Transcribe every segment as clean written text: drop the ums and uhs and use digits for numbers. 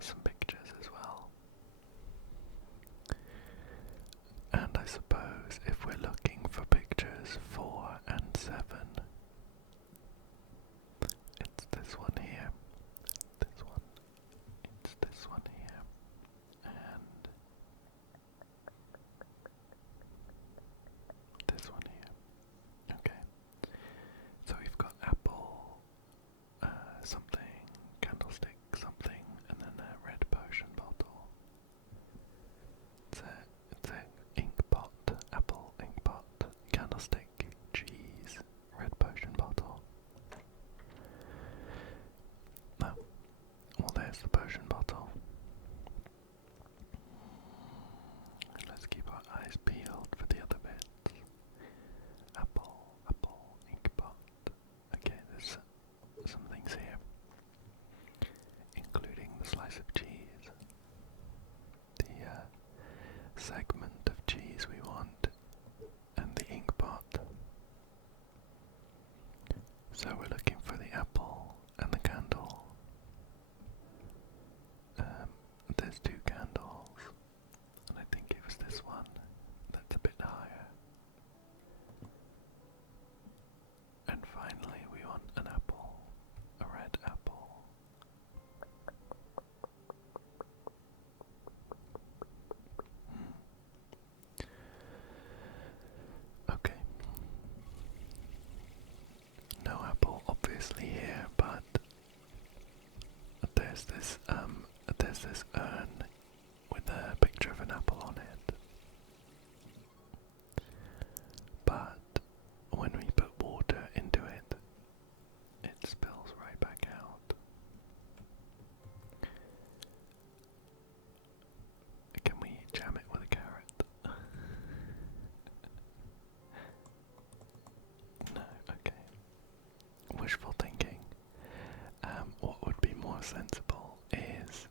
some pictures as well. And I suppose if we're looking for pictures 4 and 7, it's this one here, this one, it's this one here, and this one here. Okay, so we've got apple, something, candlestick, something, and then a red potion bottle. It's a ink pot, apple, ink pot, candlestick, cheese, red potion bottle. No. Well, there's the potion bottle. Let's keep our eyes peeled for the other bits. Apple, ink pot. Okay, there's some things here, including the slice of cheese, the segment of cheese we want, and the ink pot. So we're looking for the apple and the candle. There's 2 candles, and I think it was this one that's a bit higher. And finally we want an apple, a red apple. Okay. No apple obviously here, but there's this urn with a picture of an apple on it. But when we put water into it, it spills right back out. Can we jam it with a carrot? No, okay. Wishful thinking. What would be more sensible is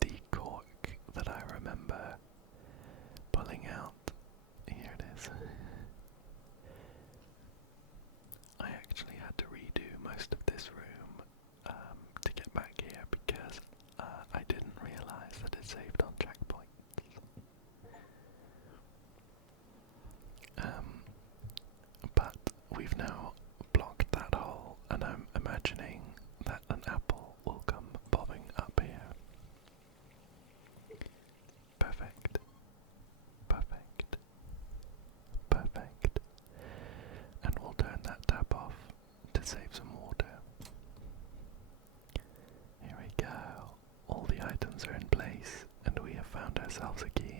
the cork that I remember pulling out. Here it is. I actually had to redo most of this room to get back here because I didn't realise that it saved on checkpoints. But we've now blocked that hole, and I'm imagining that an apple will come bobbing up here. Perfect. Perfect. Perfect. And we'll turn that tap off to save some water. Here we go. All the items are in place, and we have found ourselves a key.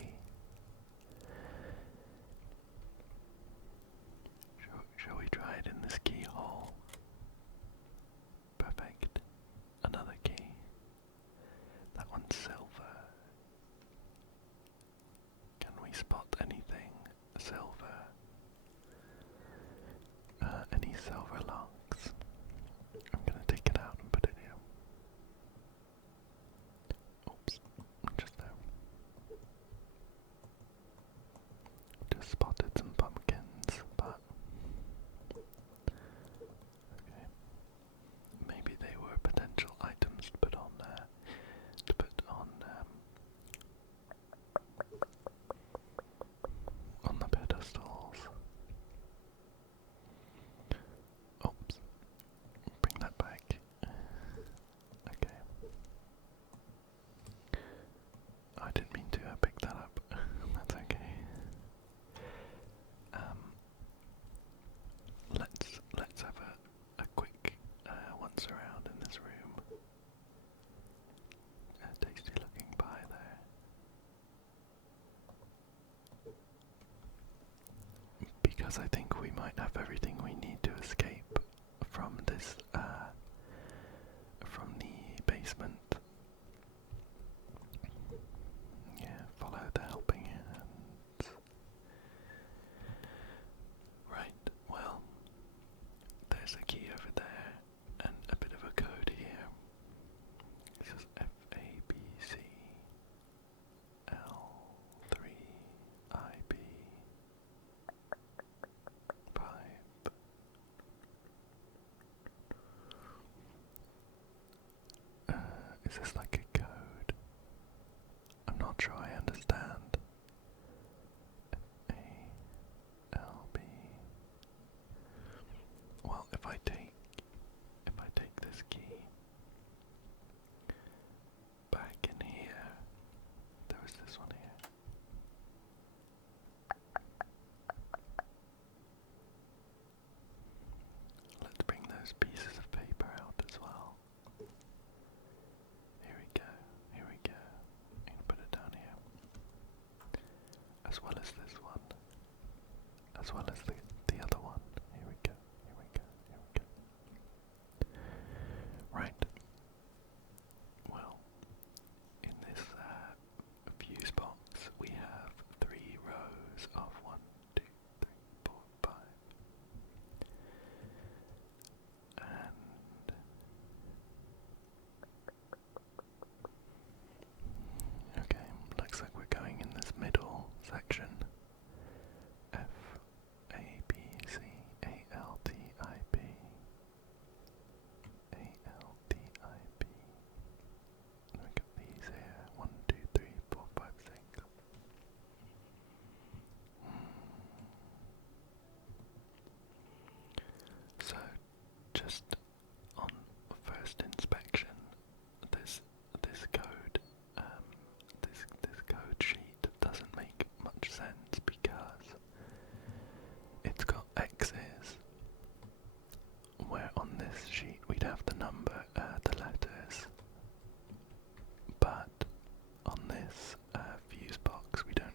Shall we try it in this keyhole? Perfect. Another key. That one's silver. Can we spot anything silver? Any silver locks? I'm gonna take it out and put it here. Oops, just there. Just spotted some pumpkins, but okay. Maybe they were potential items to put on there. To put on the pedestals. Oops. Bring that back. Okay. I didn't mean to pick that up. That's okay. Let's have a quick once around in this room. A tasty looking pie there. Because I think we might have everything we need to escape from this, from the basement. Yeah, follow the helping hands. Right, well, there's a key over there, and a bit of a code here. This is FABC L3IB 5. Is this like a code? sure I understand. A-L-B. Well, if I take this key back in here, there was this one here. Let's bring those pieces of paper out as well. Here we go, here we go. And put it down here. As well as this one. As well as the other one. Here we go, here we go, here we go. Right. Well, in this fuse box we have 3 rows of 1, 2, 3, 4, 5. And okay, looks like we're going in this middle section. F A B C A L T I B A L T I B. We got these here. 1, 2, 3, 4, 5, 6. So, just on first inspection, this code, this code sheet doesn't make much sense because it's got X's, where on this sheet we'd have the number, the letters, but on this fuse box we don't.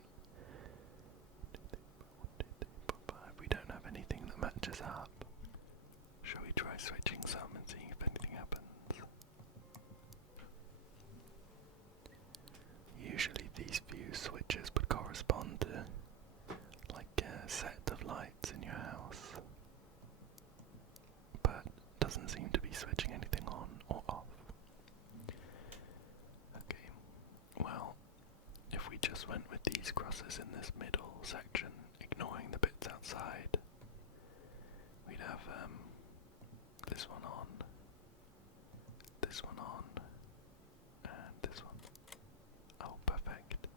We don't have anything that matches up. Shall we try switching some and seeing if anything happens? Usually these fuse switches would correspond to like a set of lights in your house, but doesn't seem to be switching anything on or off. Okay, well, if we just went with these crosses in this middle section, ignoring the bits outside, we'd have this one on, this one on, and this one. Oh, perfect.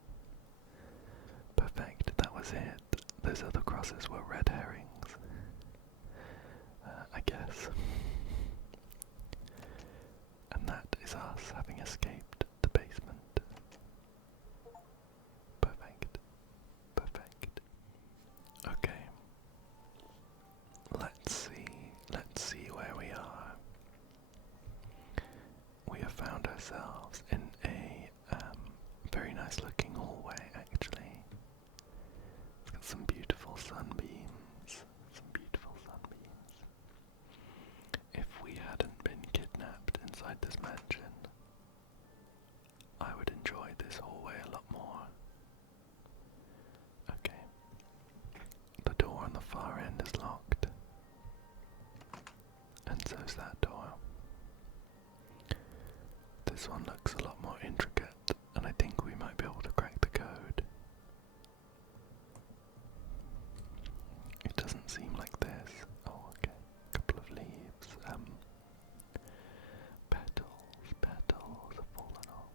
Perfect, that was it. Those other crosses were red herrings. I guess. And that is us having escaped the basement. Perfect. Perfect. Okay. Let's see where we are. We have found ourselves in a very nice looking hallway actually. It's got some beautiful sunbeams. If we hadn't been kidnapped inside this mansion, I would enjoy this hallway a lot more. Okay. The door on the far end is locked. And so's that door. This one looks a lot more intricate, and I think we might be able to crack the code. It doesn't seem like this. Oh, okay. A couple of leaves. Petals have fallen off.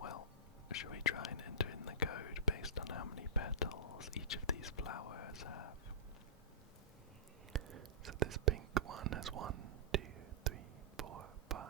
Well, should we try and enter in the code based on how many petals each of these flowers have? So this pink one has 1, 2, 3, 4, 5.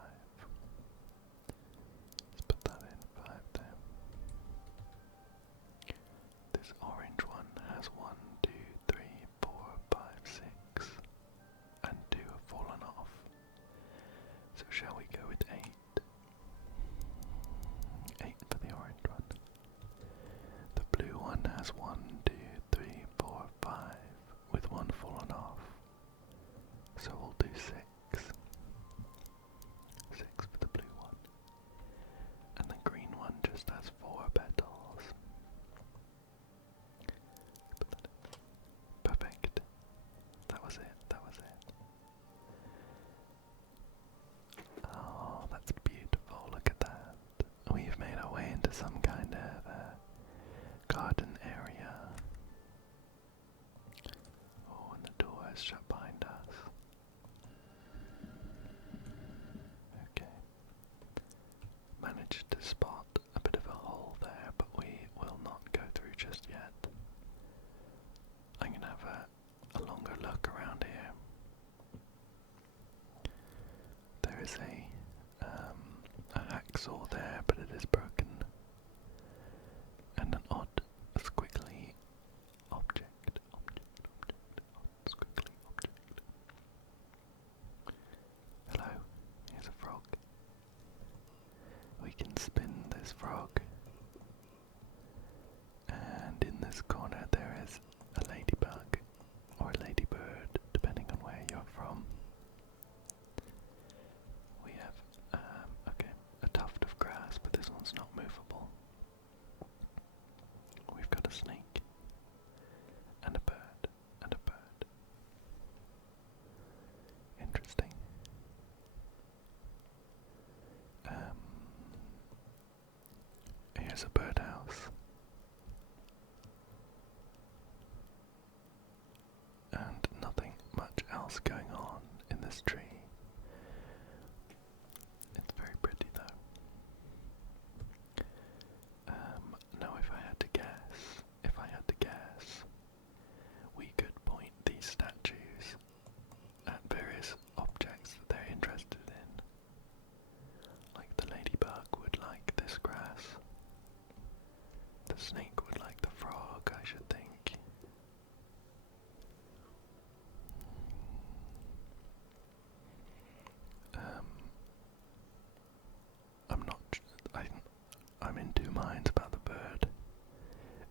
is a hacksaw there, but it is broken, and an odd squiggly object, squiggly object. Hello, here's a frog. We can spin this frog, and in this corner there is a ladybug, or a ladybird, depending on where you're from. We have, okay, a tuft of grass, but this one's not movable. We've got a snake, and a bird, and a bird. Interesting. Here's a birdhouse. And nothing much else going on in this tree. It's very pretty though. Now if I had to guess, we could point these statues at various objects that they're interested in. Like the ladybug would like this grass. The snake would like the frog, I should think. I'm in two minds about the bird.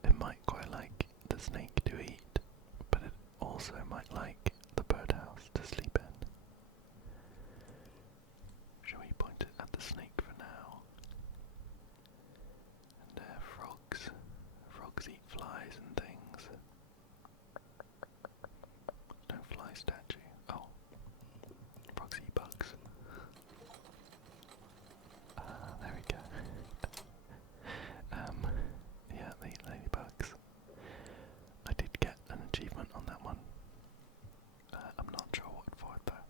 It might quite like the snake to eat, but it also might like the birdhouse to sleep in. Shall we point it at the snake for now? And frogs eat flies and things. No fly statue. Oh, frogs eat bugs. There we go. Yeah, the ladybugs. I did get an achievement on that one. I'm not sure what for though.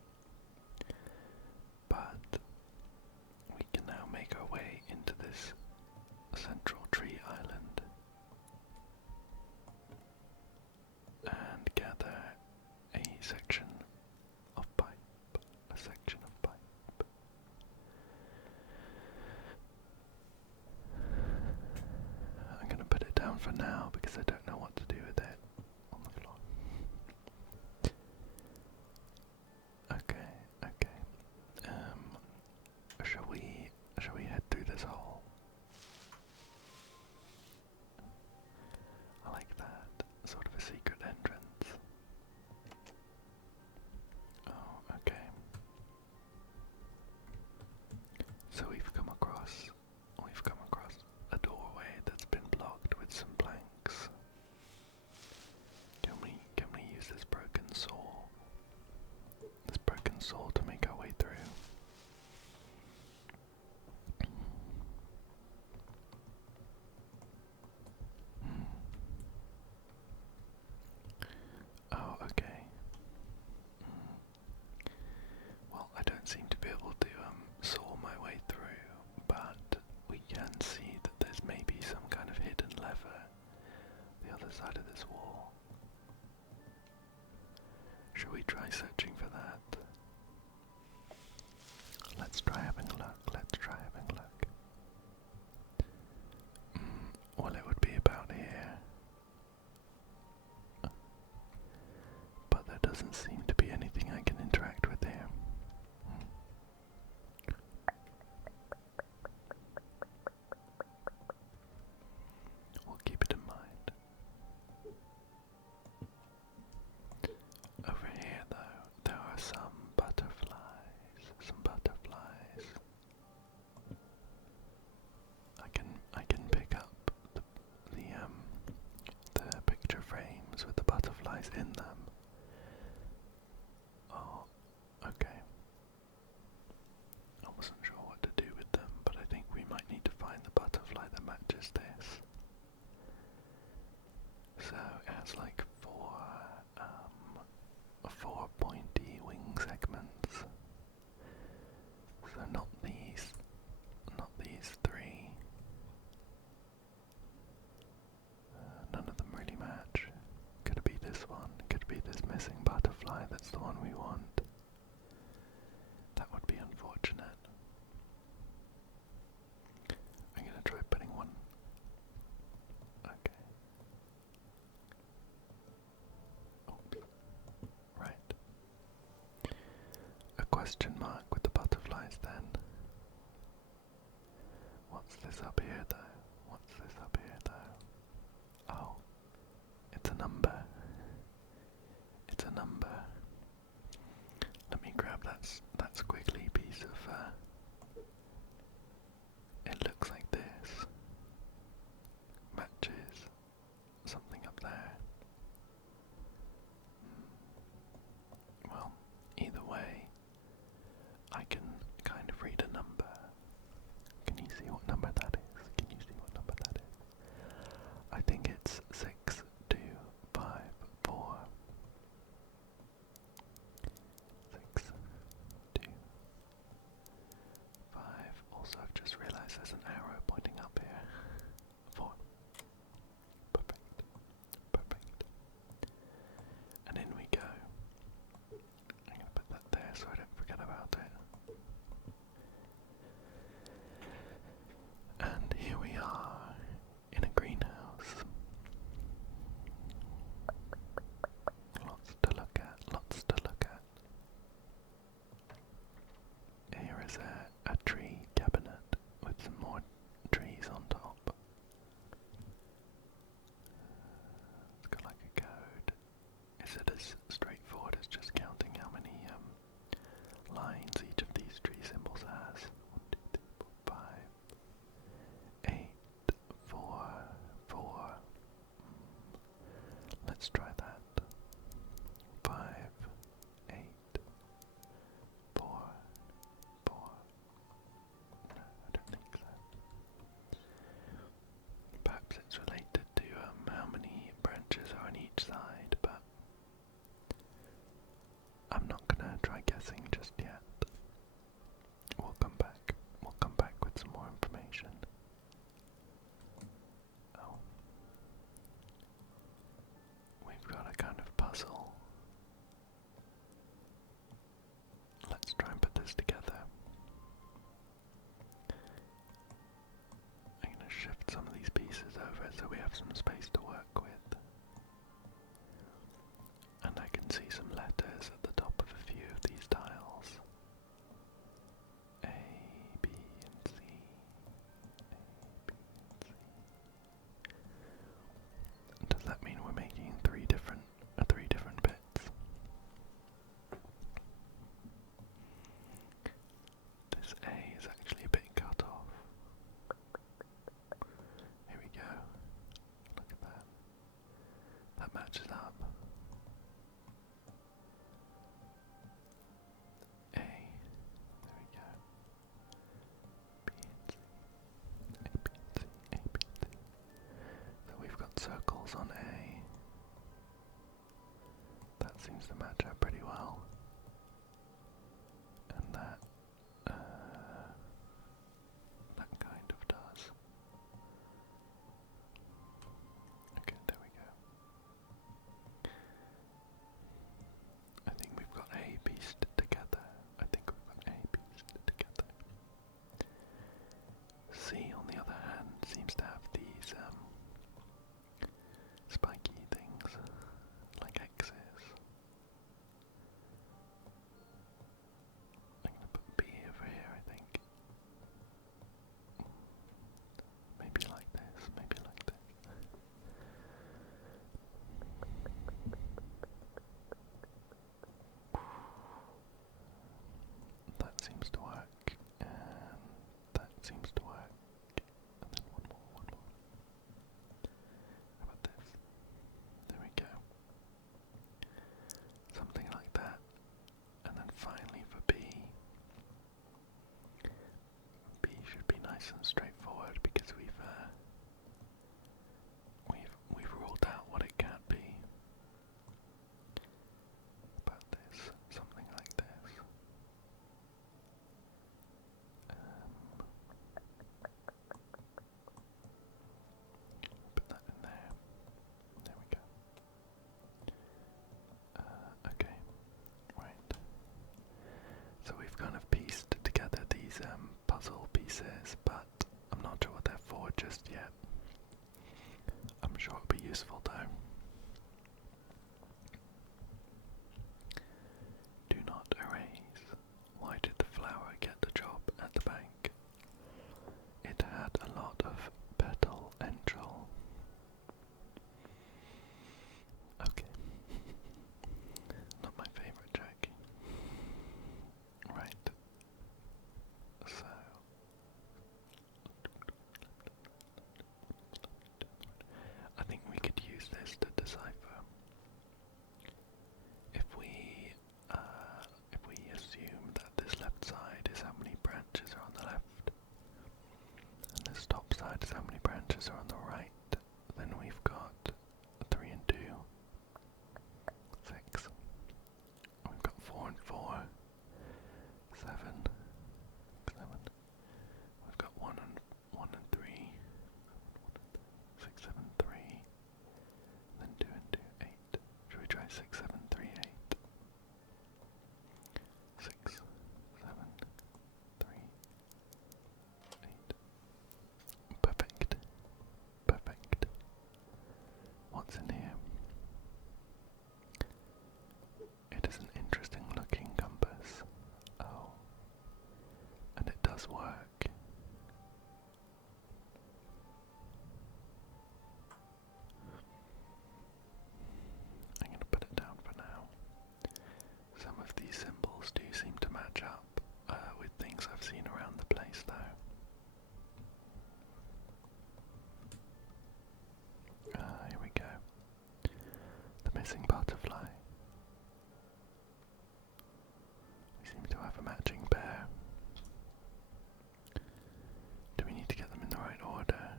But we can now make our way into this central tree island and gather a section of pipe. I'm going to put it down for now because I don't know what to do with it on the floor. Okay. Shall we head through this hole? I like that. Sort of a secret entrance. Oh, okay. So we've come across a doorway that's been blocked with some planks. Can we use this broken saw to make our way through? Oh, okay. Well, I don't seem to be able to saw my way through, but we can see that there's maybe some kind of hidden lever the other side of this wall. Shall we try searching for that? Let's try having a look. Well, it would be about here. But there doesn't seem to be anything I can interact with here. We'll keep it in mind. Over here, though, there are some butterflies. I can pick up the picture frames with the butterflies in them. Oh, okay. I wasn't sure what to do with them, but I think we might need to find the butterfly that matches this. So it has like four pointy wing segments. So not these three. None of them really match. Could it be this one? Could it be this missing butterfly that's the one we want? That would be unfortunate. question mark with the butterflies then. What's this up here though? What's this up here though? Oh, it's a number. It's a number. Let me grab that squiggly piece of, it looks like this. Matches something up there. Well, either way, I can kind of read a number. Can you see what number that is? Can you see what number that is? I think it's 6254. 625. Also, I've just realised there's an arrow pointing up here. 4. Perfect. Perfect. And in we go. I'm going to put that there so I don't forget about it. And here we are in a greenhouse. Lots to look at, lots to look at. Here is a tree cabinet with some more trees on top. It's got like a code. Is it as straightforward as just counting how many lines each of these tree symbols has? 1, 2, 3, 4, 5, 8, 4, 4. Let's try that. 5, 8, 4, 4. No, I don't think so. Perhaps it's related to how many branches are on each side, but I'm not gonna try guessing just yet. We'll come back. We'll come back with some more information. Oh. We've got a kind of puzzle. Let's try and put this together. I'm going to shift some of these pieces over so we have some space to work with. And I can see some letters at the top of a few of these tiles. A, B, and C. A, B, and C. Does that mean we're making three different bits? This A is actually a bit cut off. Here we go. Look at that. That matches up. A. There we go. B and C. A, B and C. A, B and C. So we've got circles on A. That seems to match up pretty well. And that kind of does. Okay, there we go. I think we've got A pieced together. I think we've got A pieced together. C, on the other hand, seems to have these spiky things, like X's. I'm gonna put B over here, I think. Maybe like this, maybe like this. That seems to work, and that seems to work. And then one more. How about this? There we go. Something like that. And then finally for B. B should be nice and straightforward because we've ruled out what it can't be. About this, something like this. Put that in there. There we go. Okay, right. So we've kind of pieced together these puzzle pieces, but I'm not sure what they're for just yet. I'm sure it'll be useful though. Do not erase. Why archers are on the right. Then we've got 3 and 2. 6. We've got 4 and 4. 7. 7. We've got 1 and 3. 6, 7, 3. Then 2 and 2, 8. Should we try 6, 7, 3, 8? 6, 7, 3, 8. Perfect. Perfect. What's in here? It is an interesting looking compass. Oh. And it does work. I'm going to put it down for now. Some of these symbols do seem to match up with things I've seen around the place though. Here we go. The missing butterfly. We seem to have a matching pair. Do we need to get them in the right order?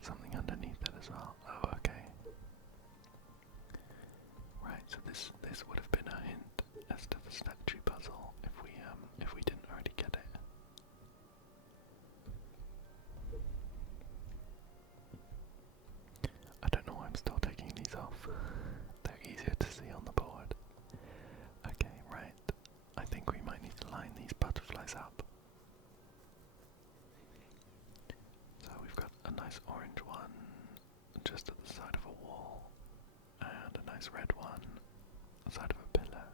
Something underneath it as well. Oh, okay. Right, so this would have been a hint as to the statue puzzle if we didn't already get it. I don't know why I'm still taking these off. They're easier to see on the board. Okay, right. I think we might need to line these butterflies up. So we've got a nice orange one just at the side of a wall, and a nice red one on the side of a pillar.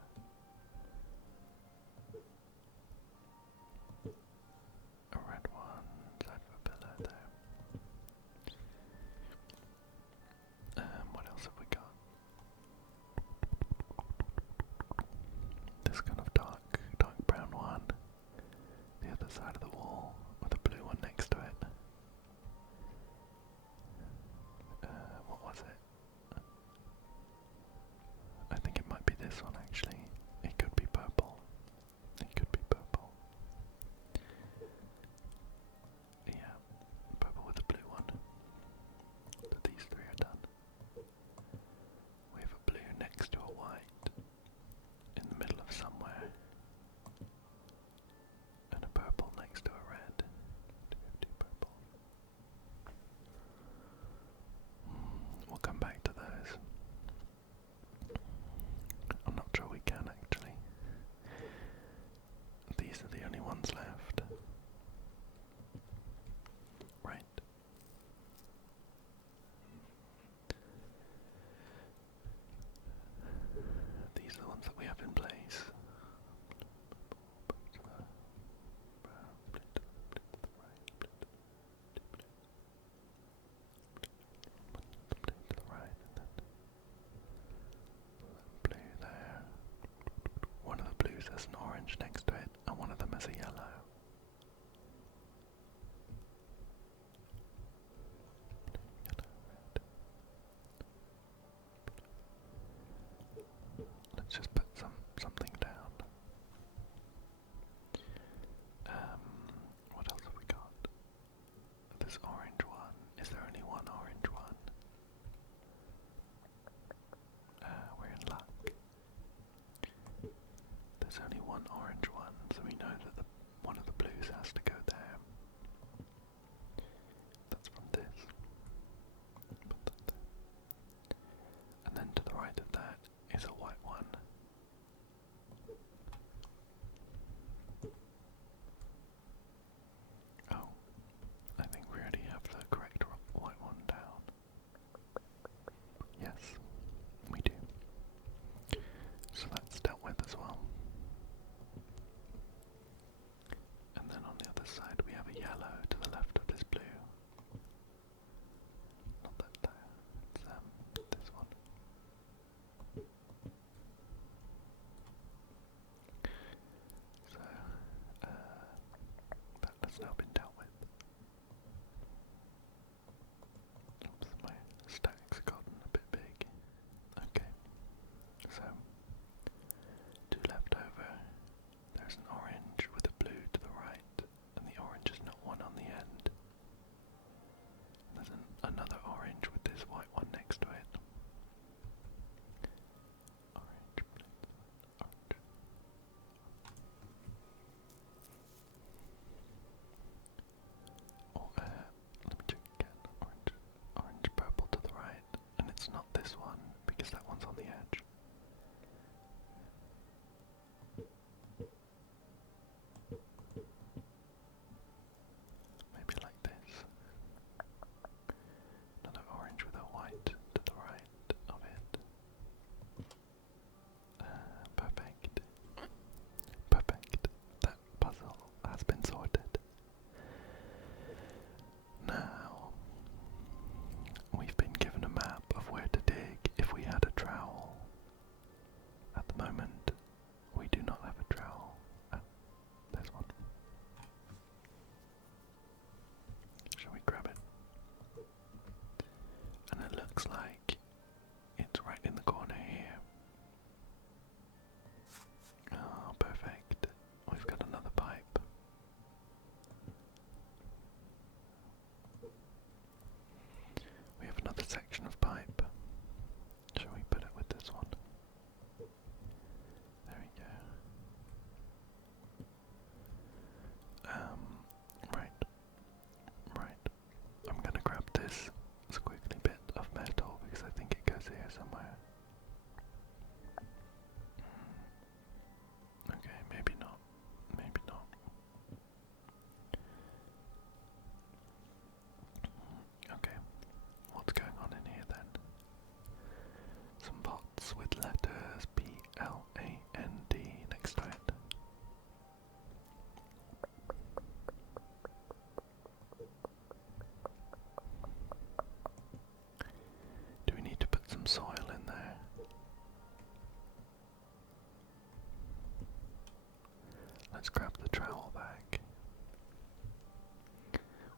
let's grab the trowel back.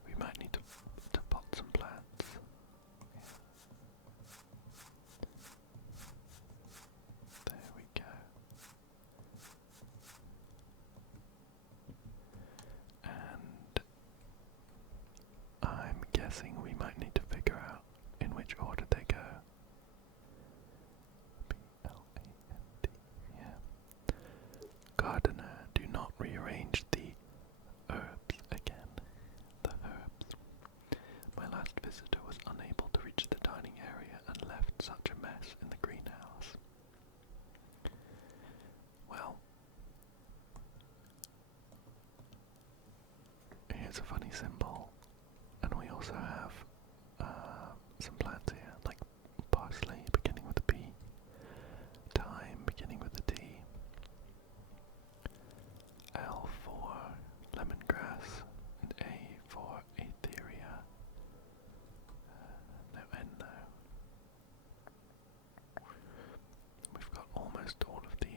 We might need to pot some plants. There we go. And I'm guessing we might need to figure out in which order they go. P-L-A-N-D, yeah. Gardener, do not rearrange the herbs again. The herbs. My last visitor was unable to reach the dining area and left such a mess in the greenhouse. Well, here's a funny symbol, and we also have some plants here, like parsley beginning with a P, thyme beginning with a D, L for lemongrass, and A for atheria. No N though. We've got almost all of the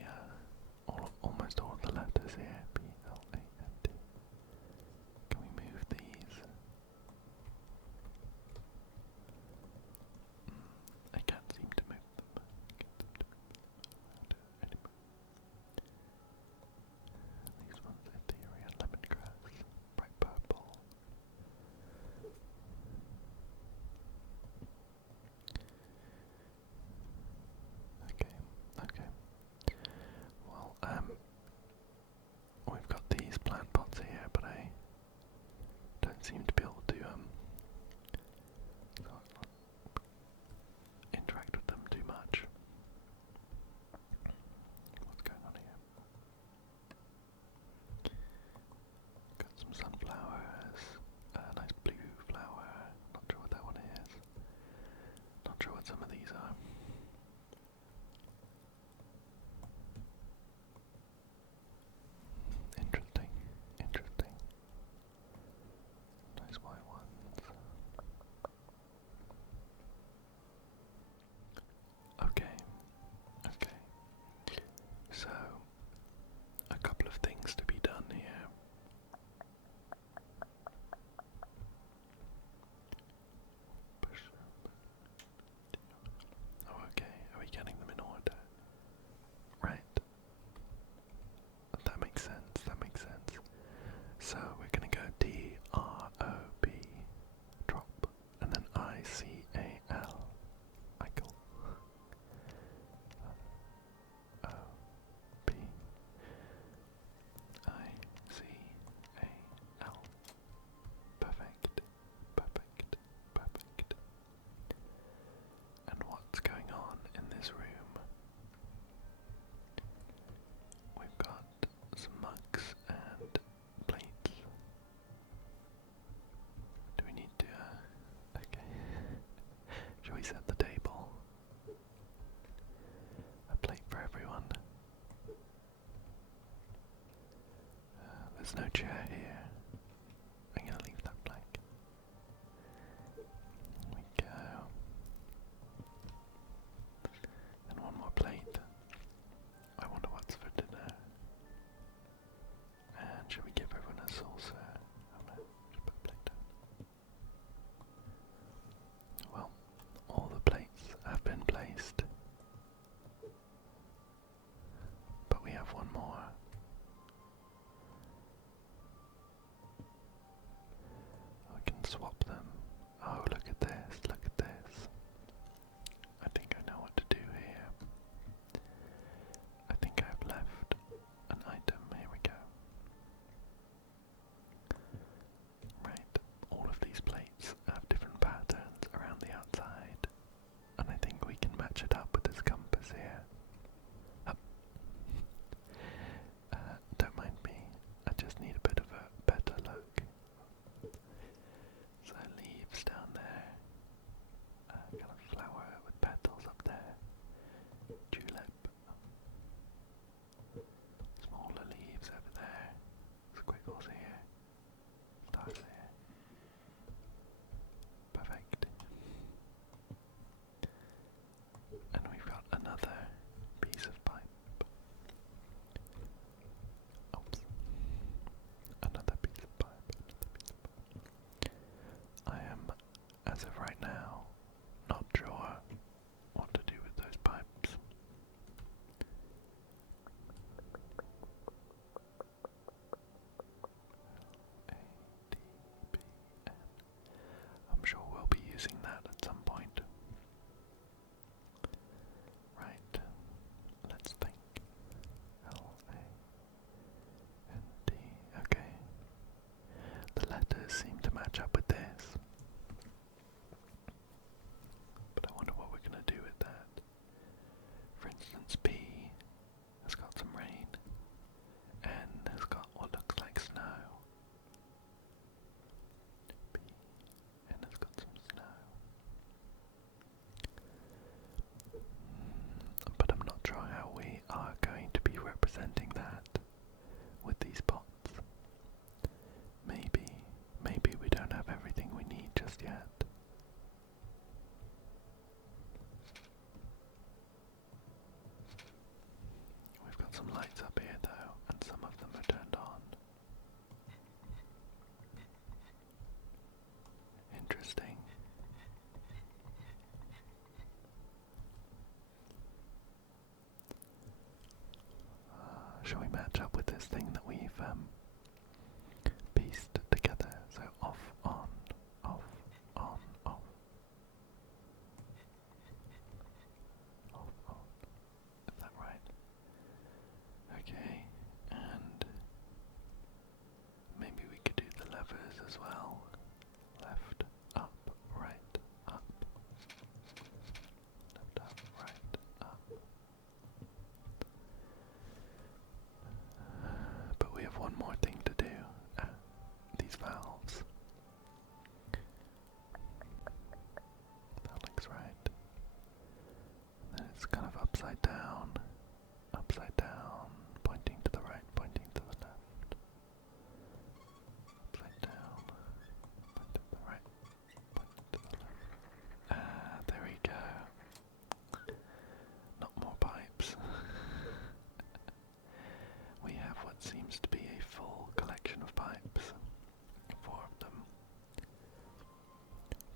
almost all of the letters here. P L A N D. Can we move these? I can't seem to move them. These ones, etheria, lemongrass, bright purple. Okay. Well, we've got these plant pots here, but I don't seem to be able to interact with them too much. What's going on here? Got some sunflowers, a nice blue flower. Not sure what that one is. Not sure what some of these are. Interesting. Nice white ones. Okay. So, a couple of things to be done here. Oh, okay. Are we getting them in order? Right. That makes sense. So we're gonna go D-R-O-B, drop, and then I-C-A-L, Michael. O-B, I-C-A-L. Perfect. And what's going on in this room? We've got some mugs and plates. Do we need to, okay. Shall we set the table? A plate for everyone. There's no chair here. I'm gonna leave that blank. There we go. And one more plate. I wonder what's for dinner. And should we give everyone a saucer? Oh no, just put a plate down. Well, all the plates have been placed. But we have one more. We can swap them. Oh, look at this. I think I know what to do here. I think I've left an item. Here we go. Right, all of these plates have different patterns around the outside, and I think we can match it up with this compass here. Up. match up with this. But I wonder what we're going to do with that. For instance, B has got some rain. N has got what looks like snow. B, N has got some snow. But I'm not sure how we are going to be representing that with these pots. Maybe we don't have everything we need just yet. We've got some lights up here though, and some of them are turned on. Interesting. Shall we match up with this thing that we've pieced together? So off, on, off, on, off. Off, on. Is that right? Okay, and maybe we could do the levers as well. Left, up, right, up. Left, up, right, up. But we have one more thing to do. These valves. That looks right. And then it's kind of upside down, pointing to the right, pointing to the left. Upside down, pointing to the right, pointing to the left. There we go. Not more pipes. We have what seems to be a full collection of pipes. 4 of them.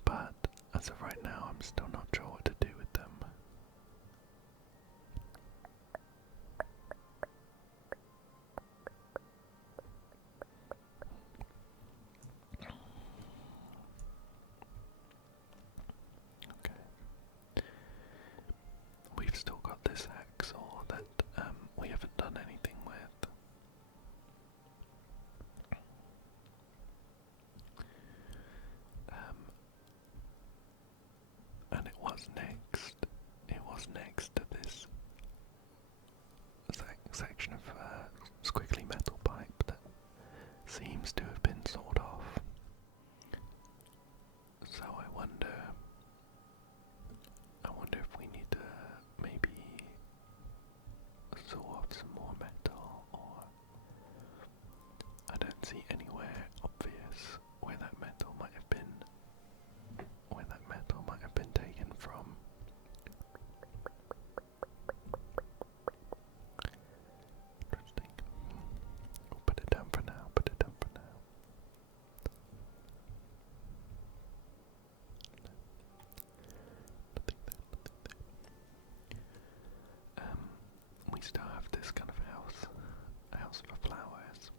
But as of right now, I'm still not sure what to do with them. Okay. We've still got this hacksaw that we haven't done anything with. And it was next to this section of squiggly metal pipe that seems to have been sawed off. So I wonder if we need to maybe saw off some more metal, or I don't see anywhere obvious where that metal might have been taken from. Interesting. We'll put it down for now, we still have this kind of house for flowers.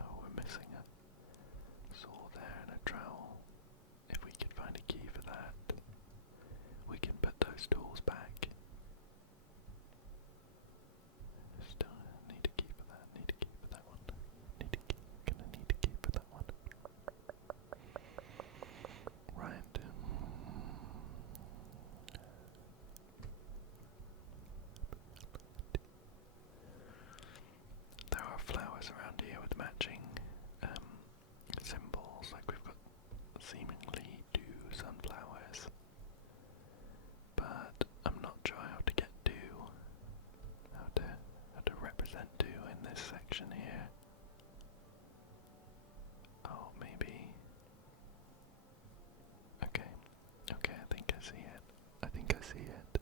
Oh, we're missing a saw there and a trowel. If we could find a key for that, we can put those tools back. Still need a key for that, need a key for that one. Gonna need a key for that one. Right. There are flowers around here with matching symbols, like we've got seemingly 2 sunflowers, but I'm not sure how to get 2, how to represent 2 in this section here. Oh, maybe. Okay, I think I see it.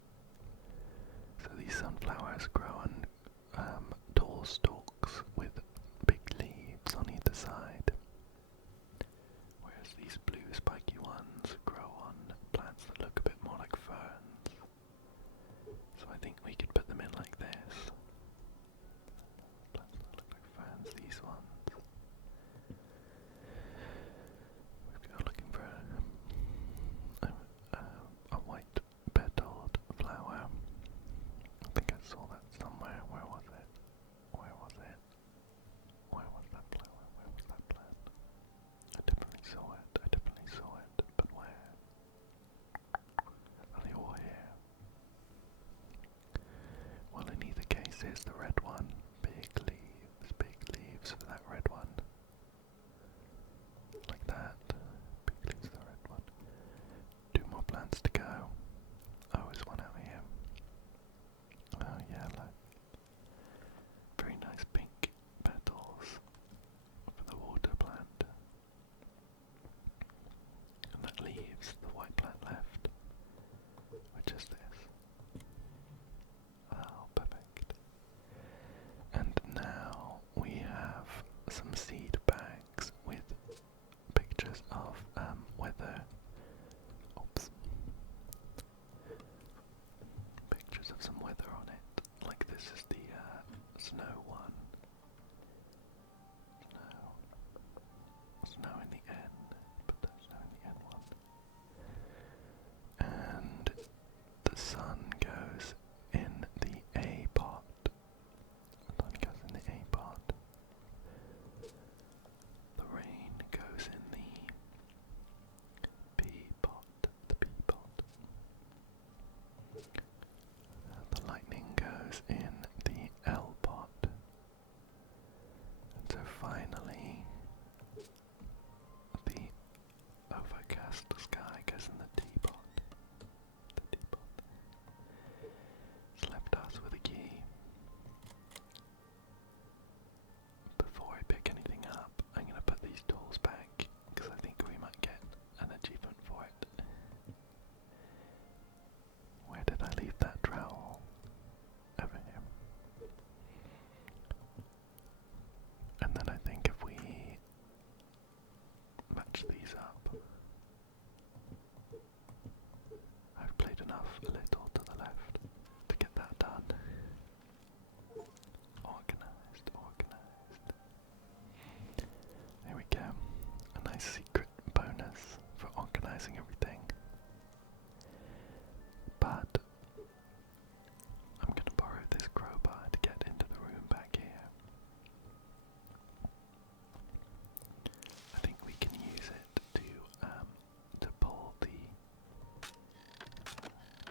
So these sunflowers grow on tall stalks with big leaves on either side, whereas these blue spiky ones grow on plants that look a bit more like ferns. So I think we could put them in like this. Plants that look like ferns, these ones. We're looking for a white petaled flower. I think I saw that somewhere. Where was it? Where was that flower? here's the red one. Big leaves for that red one. Like that. Big leaves for the red one. 2 more plants to go. Oh, there's one out here. Oh yeah, look. Very nice pink petals for the water plant. And that leaves the white plant left, which is this. Oh, perfect. And now we have some seed bags with pictures of weather. Oops. Pictures of some weather on it. Like this is the snow one. Snow in the N. Put that snow in the N one. And the sun goes in the A pot. The sun goes in the A pot. The rain goes in the B pot. The B pot. The lightning goes in the L pot. And so finally, the overcast sky goes in the teapot. The teapot. It's left us with a key. Before I pick anything up, I'm going to put these tools back, because I think we might get an achievement for it. Where did I leave that trowel? Over here. And then I think if we match these up, I've played enough a little to the left to get that done. Organised. There we go. A nice secret bonus for organising everything. But I'm going to borrow this crowbar to get into the room back here. I think we can use it to pull the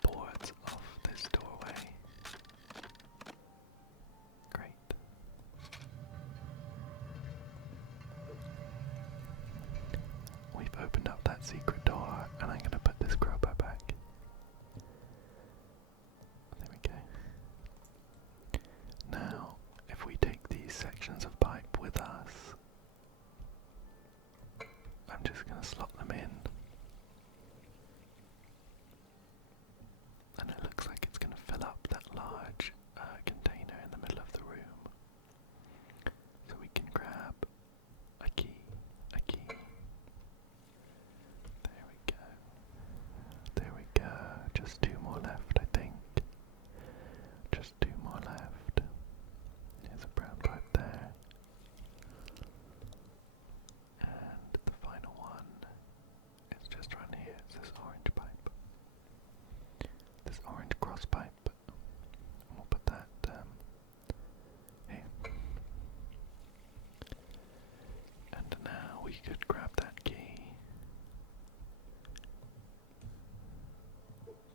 boards off this doorway. Great. We've opened up that secret door, and I'm going to put this crowbar back. There we go. Now, if we take these sections of pipe with us, I'm just going to slot them in. And it looks like it's going to fill up that large container in the middle of the room. So we can grab a key. There we go. Just 2 more left, I think. Just 2 more left. There's a brown pipe there. And the final one is just around here. It's this orange pipe. This orange cross pipe. And we'll put that here. And now we could grab that key.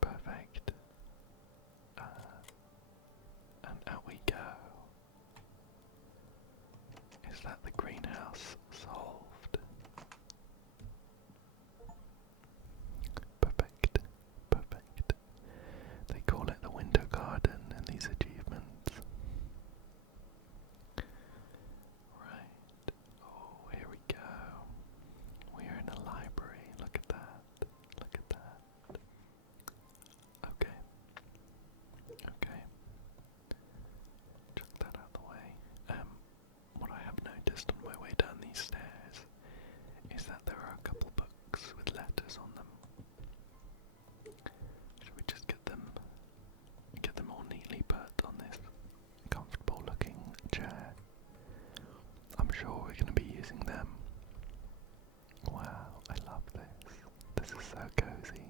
Perfect. And out we go. Is that the greenhouse solved? Perfect. They call it the window garden in these achievements. Right. Oh, here we go. We are in a library. Look at that. Okay. Chuck that out of the way. What I have noticed on my way down these stairs is that there are a couple books with letters on them. Should we just get them all neatly put on this comfortable looking chair? I'm sure we're going to be using them. Wow, I love this. This is so cozy.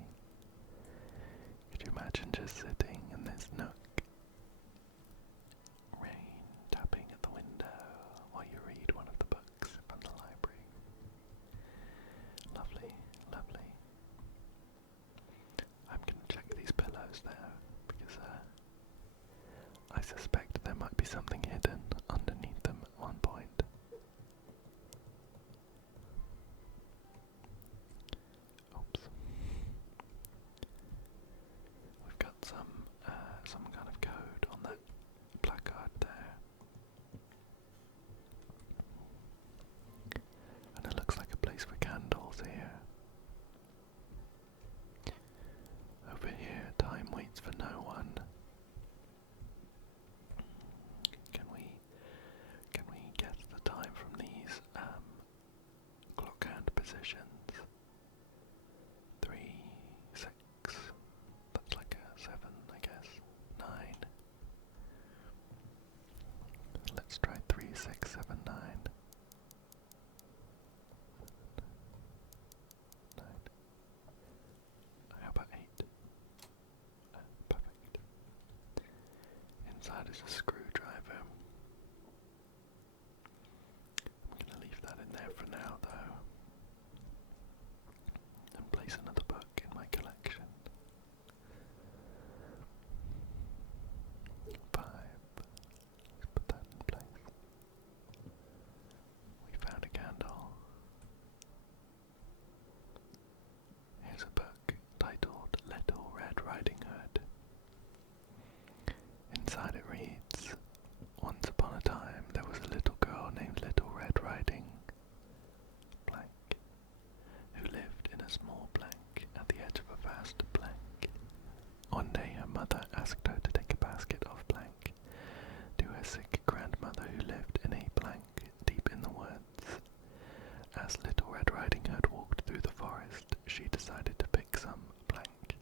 Could you imagine just sitting in this nook? Rain tapping at the window while you read one of the books from the library. Lovely. I'm going to check these pillows now, because I suspect they're much something hidden underneath them at one point. Oops. We've got some kind of code on that placard there. And it looks like a place for candles here. Over here, time waits for no one. Can we guess the time from these clock hand positions? 3, 6. That's like a 7, I guess. 9. Let's try 3, 6, 7, 9. 9. How about 8? Perfect. Inside is a screwdriver. I'm going to leave that in there for now, though, and place another book in my collection. 5. Let's put that in place. We found a candle. Here's a book titled Little Red Riding Hood. Inside it reads, "Once upon a time there was a little girl named Little Red Riding blank, who lived in a small blank at the edge of a vast blank. One day her mother asked her to take a basket of blank to her sick grandmother who lived in a blank deep in the woods. As Little Red Riding Hood walked through the forest, she decided to pick some blank.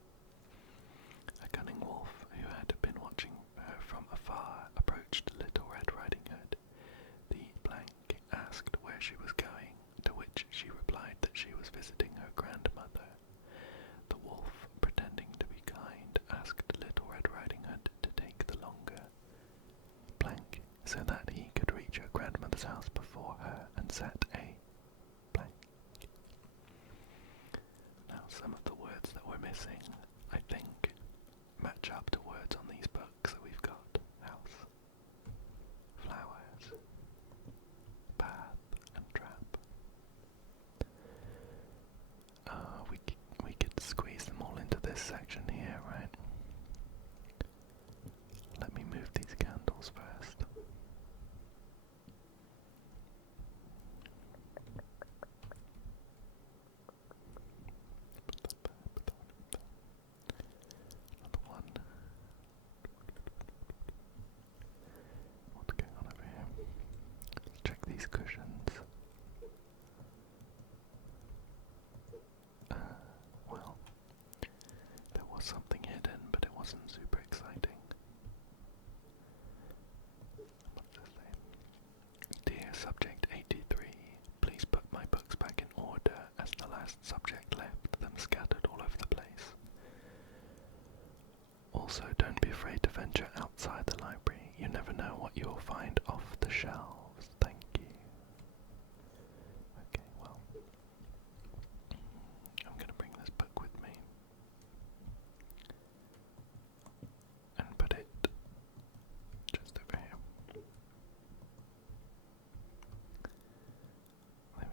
A cunning wolf who had been watching her from afar approached Little Red Riding Hood. The blank asked where she was going, to which she replied that she was visiting her grandmother. The wolf, pretending to be kind, asked Little Red Riding Hood to take the longer blank so that he could reach her grandmother's house before her and set a blank." Now, some of the words that we're missing, I think, match up to words on these books that we've got. House, flowers, path, and trap. We could squeeze them all into this section here, right? Let me move these candles first. Another one. What's going on over here? Let's check these cushions. Well, there was something hidden, but it wasn't super exciting. What's this say? "Dear Subject 83, please put my books back in order, as the last subject left them scattered all over the place. Also, don't be afraid to venture outside the library. You never know what you will find off the shelves. Thank you." Okay, well, I'm going to bring this book with me and put it just over here. There we go.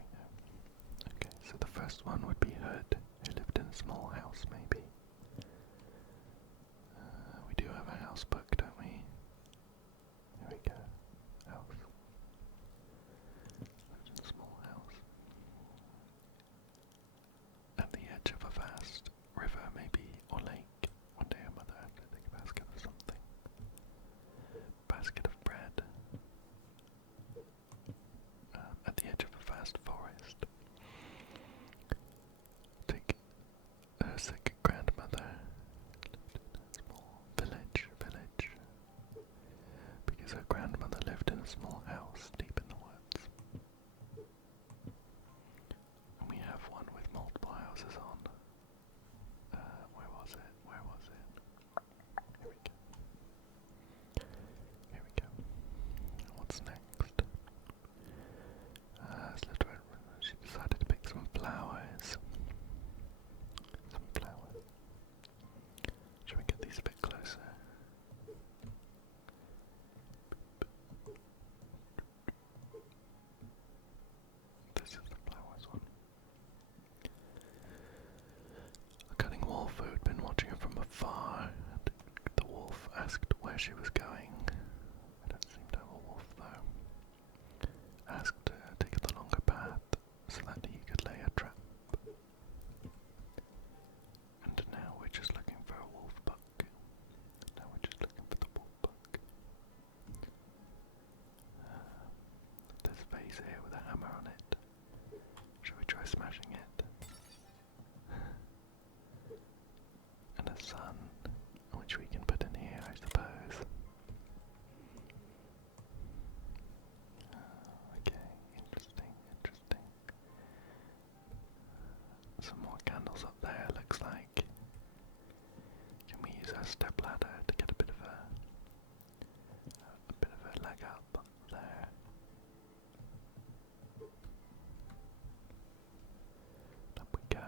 Okay, so the first one would be Hood, who lived in a small house, maybe. We do have a house book, don't we? Here we go. House. Lived in a small house. At the edge of a vast river, maybe, or lake. One day her mother had to take a basket of something. Basket of bread. At the edge of a vast forest. Take her sick grandmother. Small village. Because her grandmother lived in a small house deep in the woods. And we have one with multiple houses on. Where was it? Here we go. What's next? She decided to pick some flowers. Should we get these a bit closer? she was going. I don't seem to have a wolf though. Asked to take the longer path so that he could lay a trap. And now we're just looking for a wolf buck. Now we're just looking for the wolf buck. This vase here with a hammer on it. Shall we try smashing it? And a sun, which we can put in here, I suppose. Okay, interesting, interesting. Some more candles up there, looks like. Can we use our step ladder to get a bit of a leg up there? Up we go.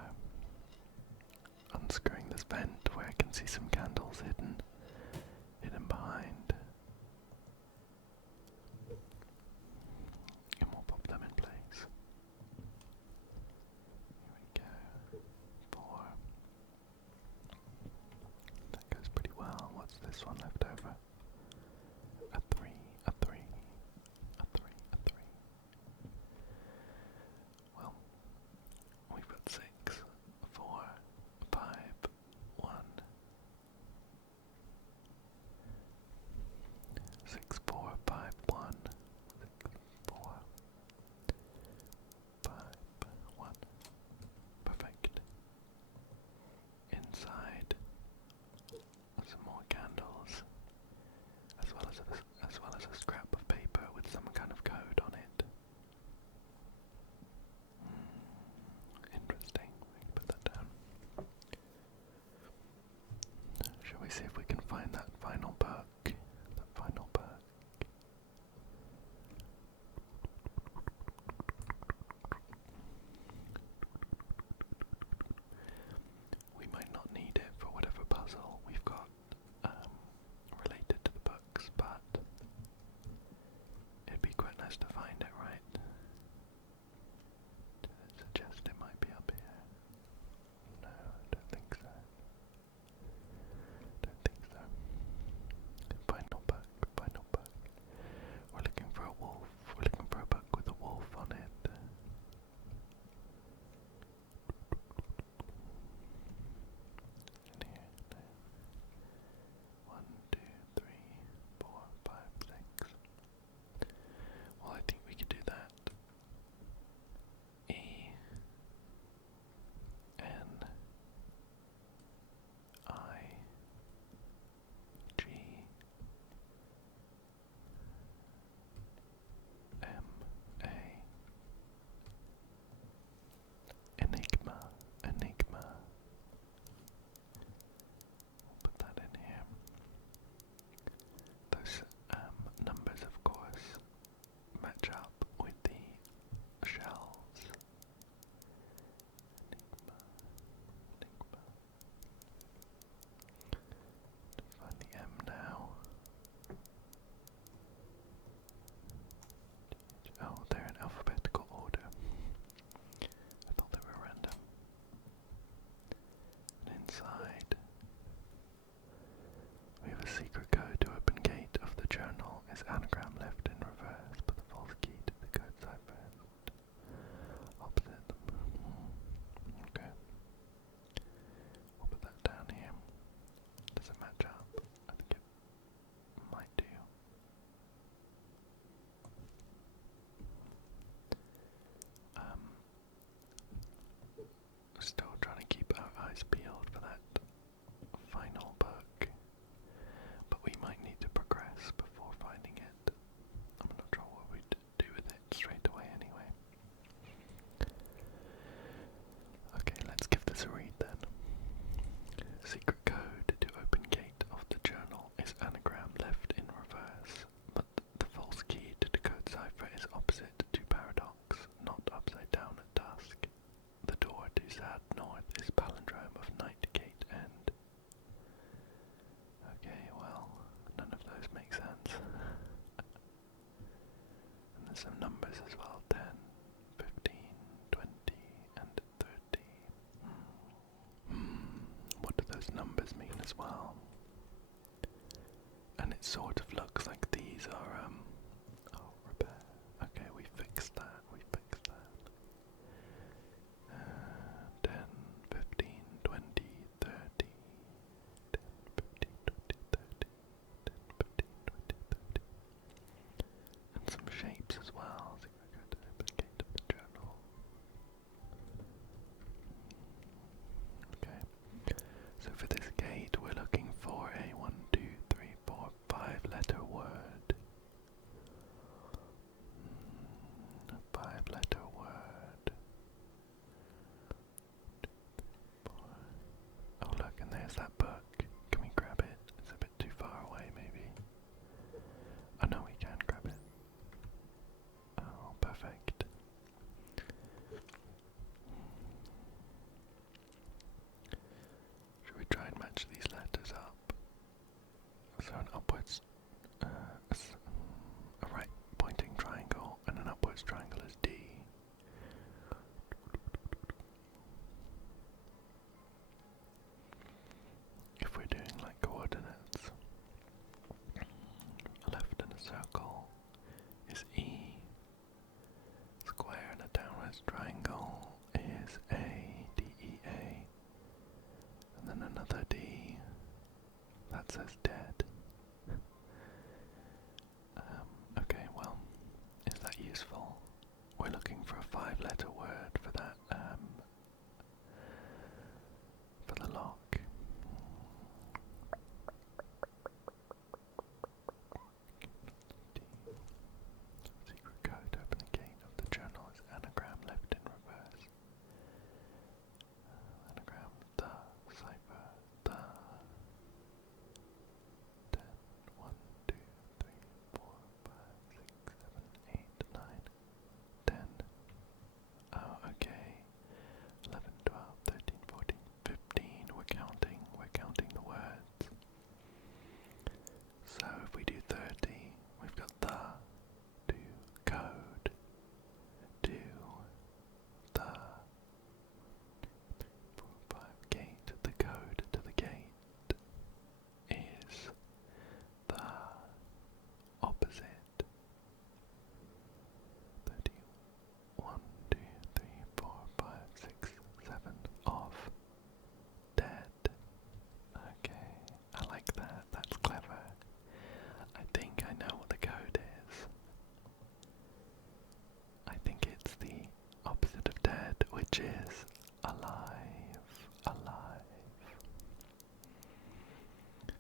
Unscrewing this vent where I can see some candles hidden behind. And we'll pop them in place. Here we go. 4. That goes pretty well. What's this one left over? A 3, a 3, a 3, a 3. Well, we've got 6, 4, 5, 1. 6, 4, 5, 1. 6, 4, 5, 1. Perfect. Inside, some more candles, as well as a scrap of paper with some kind of code on it. Interesting. We can put that down. Shall we see if we can find that final book? That final book. We might not need it for whatever puzzle we've got related to the books, but it'd be quite nice to find it, right? Does it suggest it might be up here? No, I don't think so. Don't think so. Final book, final book. We're looking for a wolf. We're looking for a book with a wolf on it. In here, no. 1, 2, 3, 4, 5, 6. Well, I think we could do that. E N I G M A Enigma, Enigma. We'll put that in here. Those numbers, of course, match up with the shells. Enigma, Enigma. Find the M now. Oh, they're in alphabetical order. I thought they were random. And inside, we have a secret code to open gate of the journal. Is anagram left in reverse, but the false key to the code cipher is opposite them. Okay. We'll put that down here. Does it match up? I think it might do. Still trying to keep our eyes peeled for that final book, but we might need to progress before finding it. I'm not sure what we'd do with it straight away anyway. Okay, let's give this a read then. Secret code to open gate of the journal is anagram left in reverse, but the false key to decode cipher is opposite to paradox, not upside down at dusk. The door to sad north is palindrome of night gate end. Okay, well, none of those make sense. And there's some numbers as well, 10, 15, 20, and 30. What do those numbers mean as well? And it sort of looks like these are, oh, repair. Okay, we fixed that, 10, 15, 20, 30, 10, 15, 20, 30, 10, 15, 20, 30. And some shapes as well. So we go to the gate of the journal. Okay. So for this gate we're looking for a 1, 2, 3, 4, 5 letter word. A 5 letter word. Oh look, and there's that book. Can we grab it? It's a bit too far away maybe. Oh no, we can grab it. Oh, perfect. Should we try and match these letters up? So an upwards, a right pointing triangle and an upwards triangle is D. If we're doing like coordinates, a left in a circle is E, square in a downwards triangle is A, D-E-A, and then another D, that says dead. Okay, well, is that useful? We're looking for a 5-letter word for that, for the lock. Secret code to open the gate of the journal is anagram left in reverse. Anagram the cipher the 10, 1, 2, 3, 4, 5, 6, 7, 8, 9, 10. Oh, okay. 11, 12, 13, 14, 15. We're counting the words. So if we do 30, we've got the, to, code, to, the, 4, 5, gate, the code to the gate is the opposite. 31, 2, 3, 4, 5, 6, 7 of dead. Okay, I like that. That's clever. I think I know what the code is. I think it's the opposite of dead, which is alive. Alive. There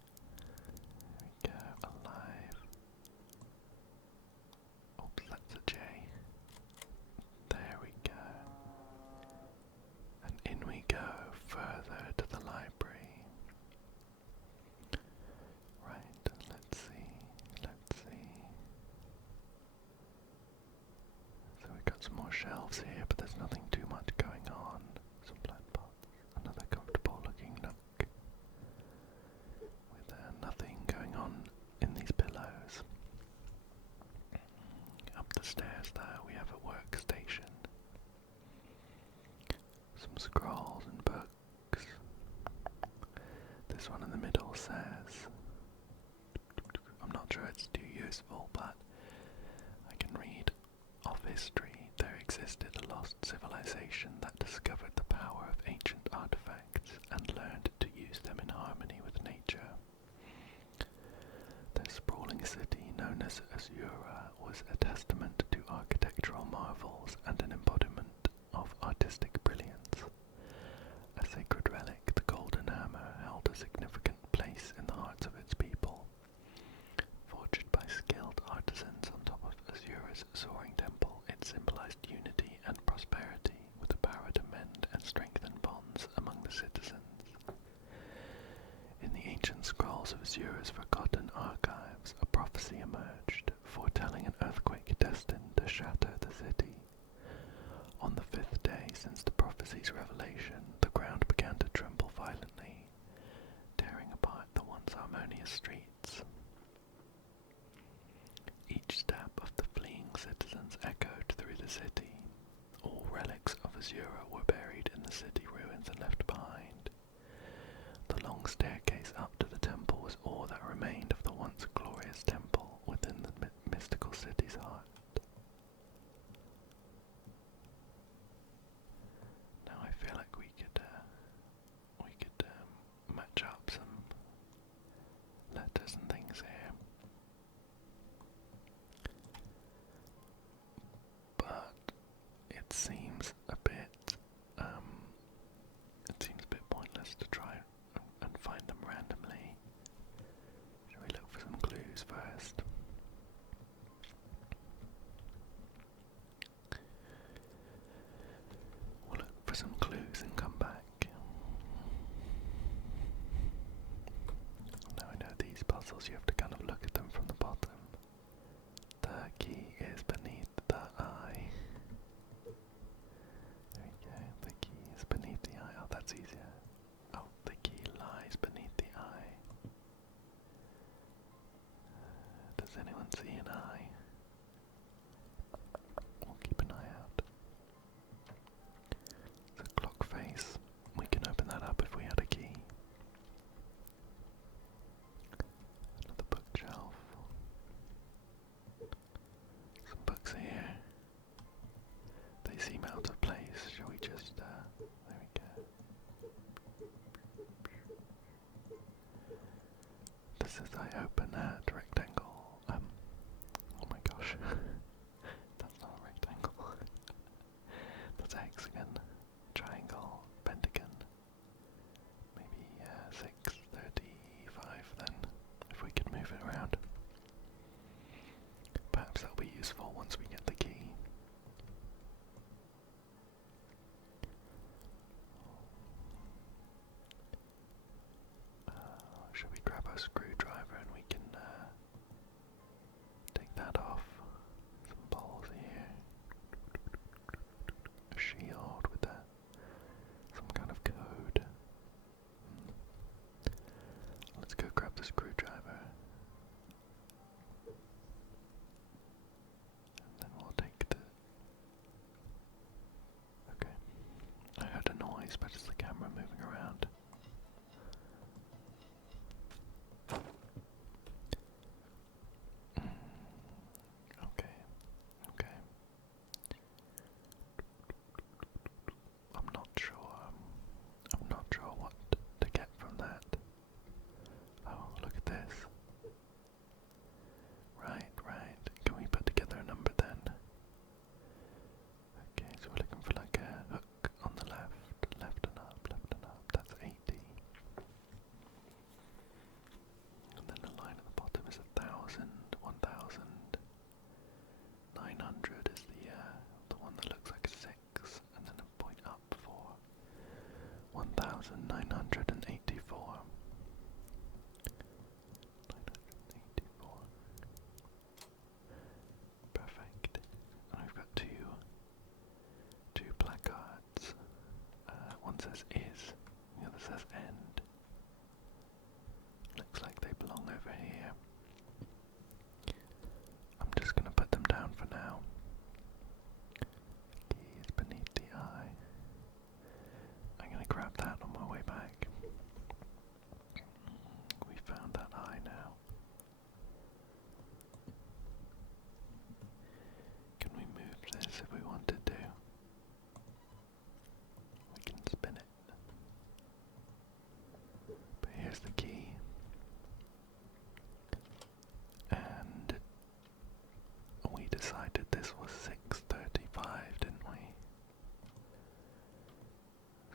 we go, alive. Oops, that's a J. There we go. And in we go further to the library. Right, let's see. So we've got some more shelves here, but there's nothing too much going on. Some plant pots, another comfortable looking nook with nothing going on in these pillows. Up the stairs there we have a workstation. Some scrolls and books. This one in the middle says, I'm not sure it's too useful, but I can read. Of history, there existed a lost civilization that discovered the power of ancient artifacts and learned to use them in harmony with nature. Their sprawling city, known as Azura, was a testament to architectural marvels and an embodiment of artistic brilliance. A sacred relic, the golden hammer held a significant place in the hearts of its people. Forged by skilled artisans on top of Azura's soaring temple, it symbolized unity and prosperity with the power to mend and strengthen bonds among the citizens. In the ancient scrolls of Azura's forgotten archives, a prophecy emerged, foretelling an earthquake destined to shatter the city. On the 5th day since the prophecy's revelation, the ground began to tremble violently, tearing apart the once harmonious streets. Each step of the fleeing citizens echoed through the city. All relics of Azura were buried in the city ruins and left behind. The long staircase up to the temple was all that remained of the once glorious things first. We'll look for some clues and come back. Now I know these puzzles, you have to kind of look at them from the bottom. The key is beneath the eye. There we go, the key is beneath the eye. Oh, that's easier. Oh, the key lies beneath the eye. Does anyone see an eye? We'll keep an eye out. The clock face. We can open that up if we had a key. Another bookshelf. Some books here. They seem out of place. Shall we just, there we go. This is I open that rectangle. Oh my gosh. That's not a rectangle. That's a hexagon, triangle, pentagon. Maybe 635 then, if we can move it around. Perhaps that'll be useful once we get the key. Should we grab a screwdriver and we can take that off? Some balls here. A shield with some kind of code. Let's go grab the screwdriver. And then we'll take the... Okay. I heard a noise, but it's the camera moving around. Okay. I'm not sure what to get from that. Oh, look at this. Right. Can we put together a number then? Okay, so we're looking for like a hook on the left and up. That's 80. And then the line at the bottom is 1,000, 1,000. 900 is the one that looks like a 6, and then a point up for 1,984. 984. Perfect. And we've got two placards. One says is, the other says end. Looks like they belong over here. I'm just going to put them down for now. Key is beneath the eye. I'm going to grab that on my way back. We found that eye now. Can we move this if we wanted to? We can spin it. But here's the key. And we decided this was 635, didn't we?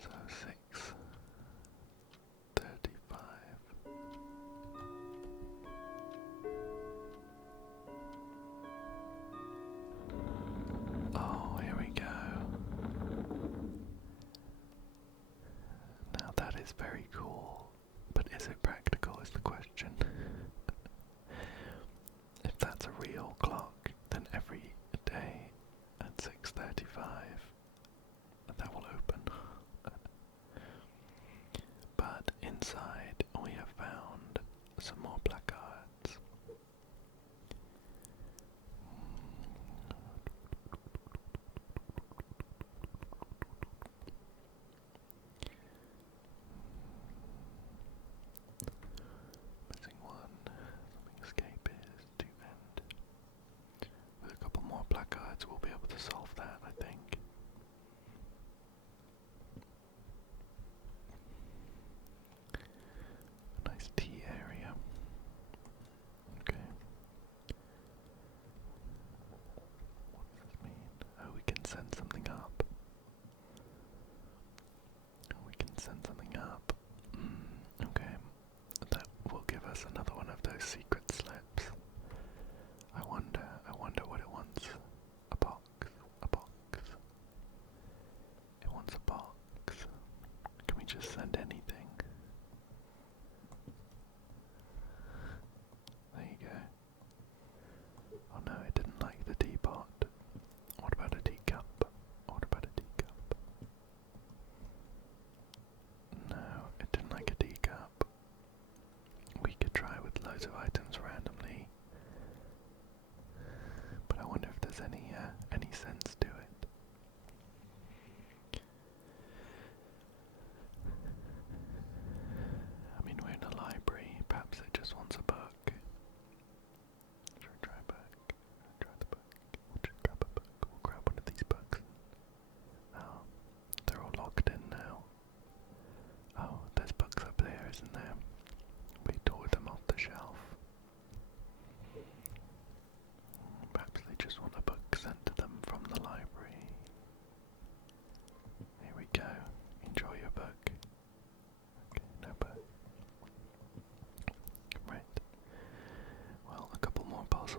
So 635. Oh, here we go. Now that is very cool, but is it practical is the question. If that's a real clock, then every day at 6:35 that will open. But inside we have found some more placards. Missing one. Something escape is to end. With a couple more placards we'll be able to solve that, I think. A nice tea area. Okay. What does this mean? Oh, we can send something up. Okay. That will give us another one of those secret slips.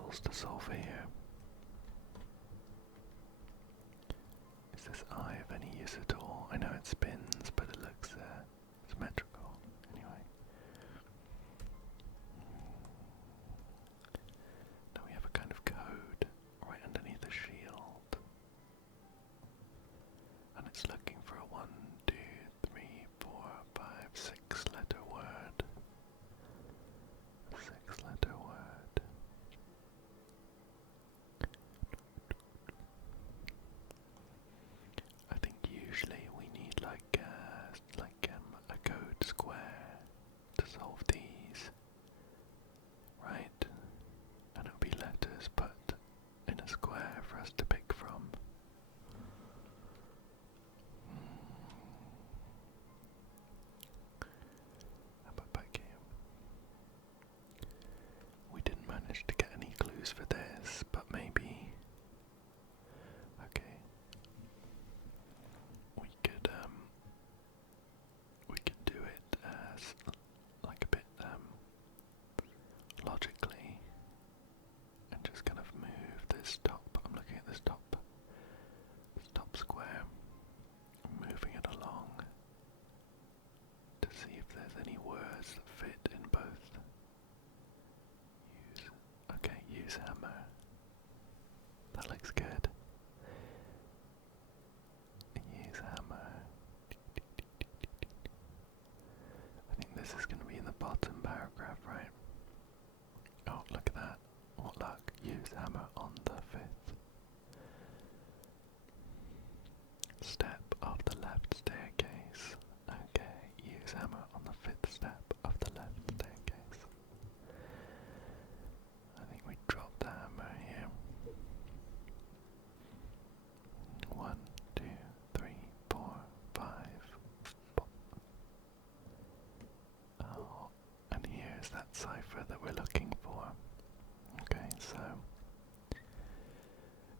puzzles to solve here. Is this eye of any use at all? I know it spins, but it looks symmetrical. Anyway. Now we have a kind of code right underneath the shield. And it's looking for a 1, 2, 3, 4, 5, 6 letter word. 6 letter word. I think usually we need like a code square to solve these, right? And it'll be letters put in a square for us to pick from. How about back here? We didn't manage to get any clues for this, but maybe. Okay. We could do it as like a bit logically, and just kind of move this top. I'm looking at this top square, moving it along to see if there's any words that fit in both. Use hammer. That looks good. Use hammer. I think this is going to be in the bottom paragraph, right? Oh, look at that. What luck. Use hammer on the 5th step of the left staircase. Okay, use hammer on the 5th step of the left staircase. I think we dropped the hammer here. 1, 2, 3, 4, 5. Pop. Oh, and here's that cipher that we're looking for. Okay, so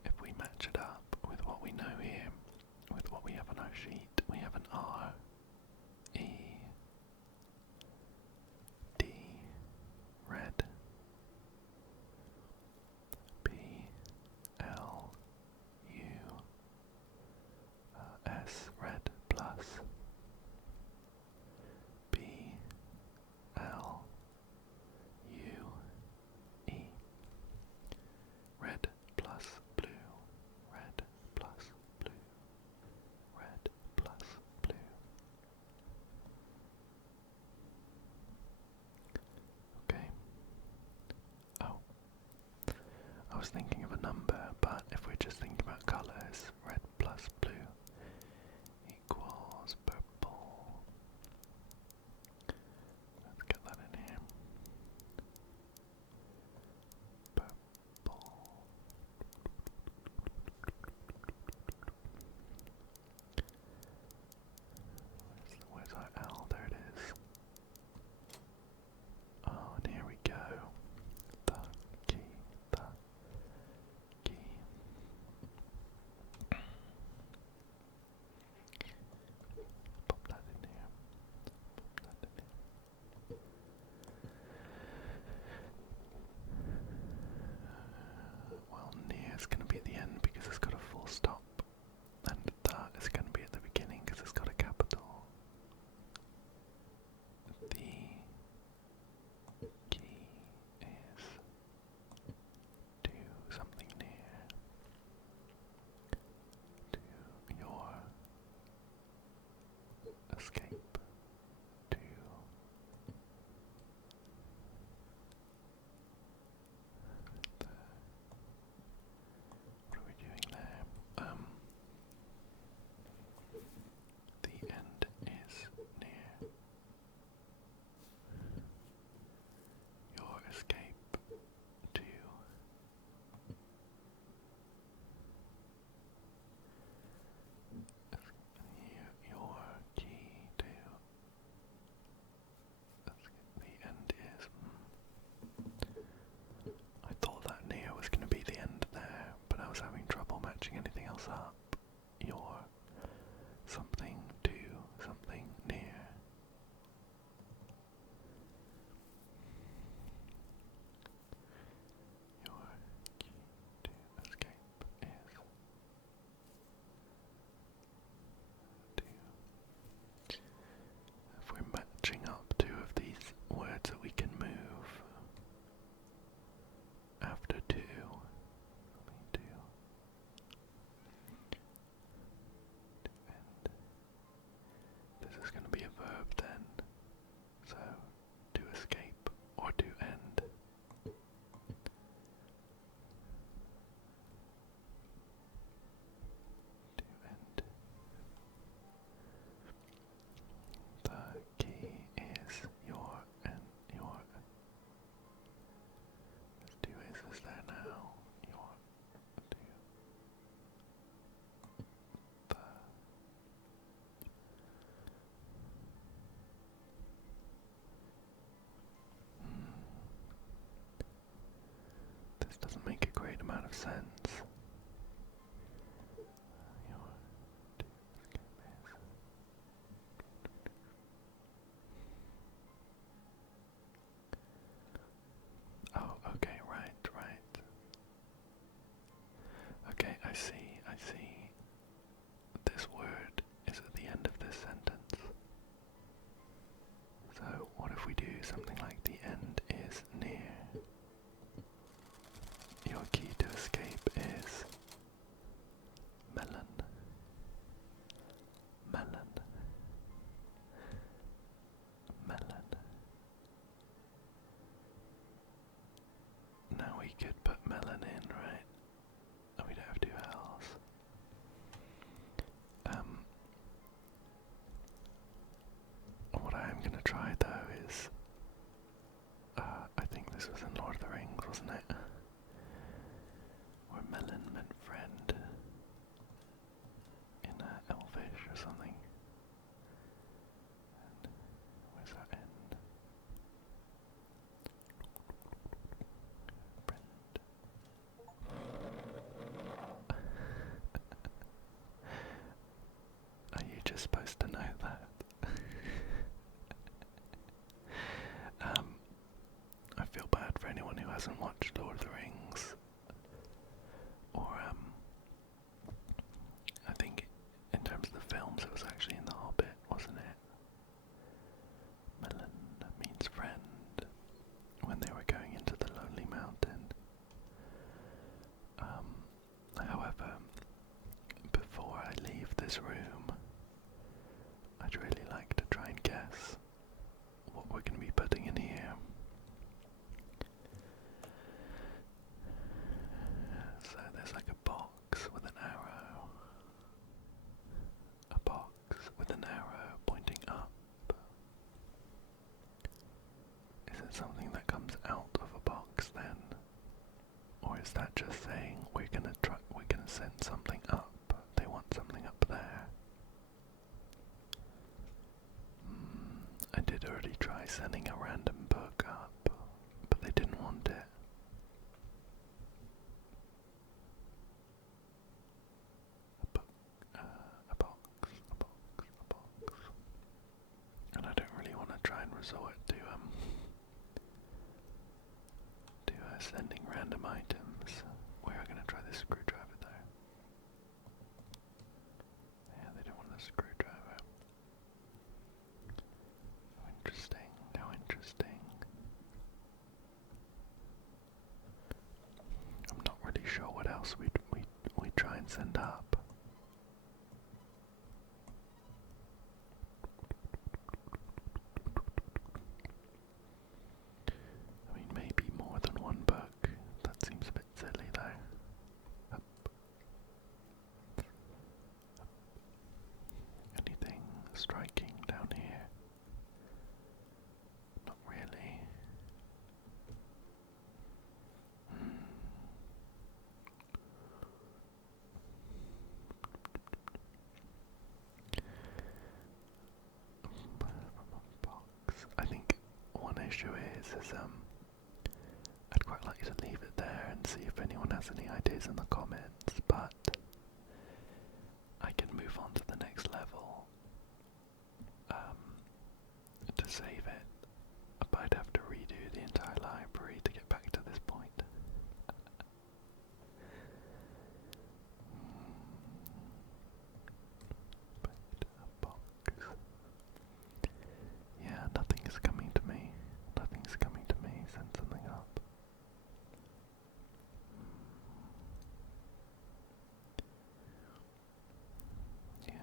if we match it up with what we know here, with what we have on our sheet, we have an R, E, D, red, B, L, U, S, red, plus, B, L, U, E, red plus blue, red plus blue, red plus blue. Okay. Oh. I was thinking of a number, but if we're just thinking about colours, red plus blue equals purple. Let's get that in here. Purple. Where's our L? There it is. Oh, and here we go. The key. This doesn't make a great amount of sense. Oh, okay, right. Okay, I see. This word is at the end of this sentence. So, what if we do something like the end is near? Your key to escape is melon. Now we could put melon in, right? Oh, we don't have two L's. What I am gonna try though is, I think this was in Lord of the Rings, wasn't it? Where melon meant friend in Elvish or something. And where's that end? Friend. Are you just supposed to know that? I feel bad for anyone who hasn't watched Lord of the Rings, or I think in terms of the films it was actually in The Hobbit, wasn't it? Melon means friend, when they were going into the Lonely Mountain. However, before I leave this room, I'd really like to try and guess what we're going to be putting in here. So there's like a box with an arrow. A box with an arrow pointing up. Is it something that comes out of a box then? Or is that just saying we're gonna send something up? They want something up there. I did already try sending a random book up, but they didn't want it. A box. And I don't really want to try and resort to sending random items. We are going to try this screwdriver though. Yeah, they don't want the screwdriver. How interesting. I'm not really sure what else we try and send up. I mean, maybe more than one book. That seems a bit silly though. Up. Anything striking down here? Not really. Box. I think one issue is I'd quite like to leave it there and see if anyone has any ideas in the comments, but I can move on to the next level to save it, but I'd have to redo the entire library to get back to this point. Box. Yeah, nothing is coming to me. Nothing's coming to me. Send something up. Yeah,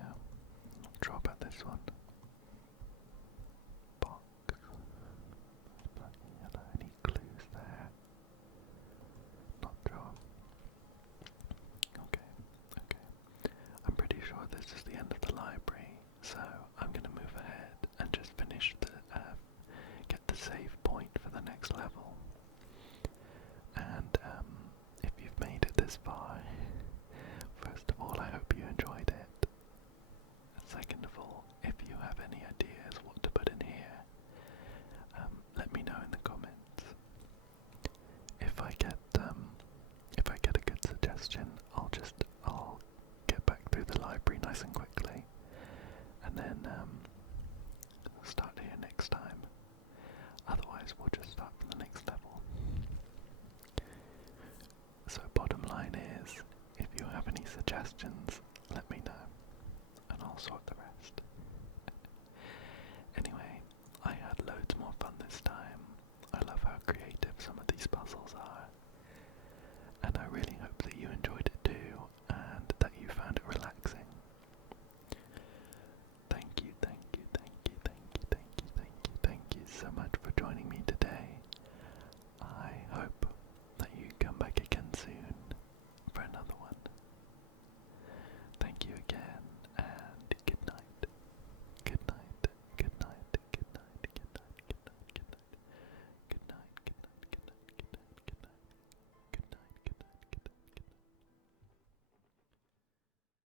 not sure about this one. Box. suggestion, I'll get back through the library nice and quickly, and then start here next time. Otherwise, we'll just start from the next level. So bottom line is, if you have any suggestions, let me know, and I'll sort the rest. Anyway, I had loads more fun this time. I love how creative some of these puzzles are, and I really hope that you enjoyed it too, and that you found it relaxing. Thank you, thank you, thank you, thank you, thank you, thank you, thank you so much for joining me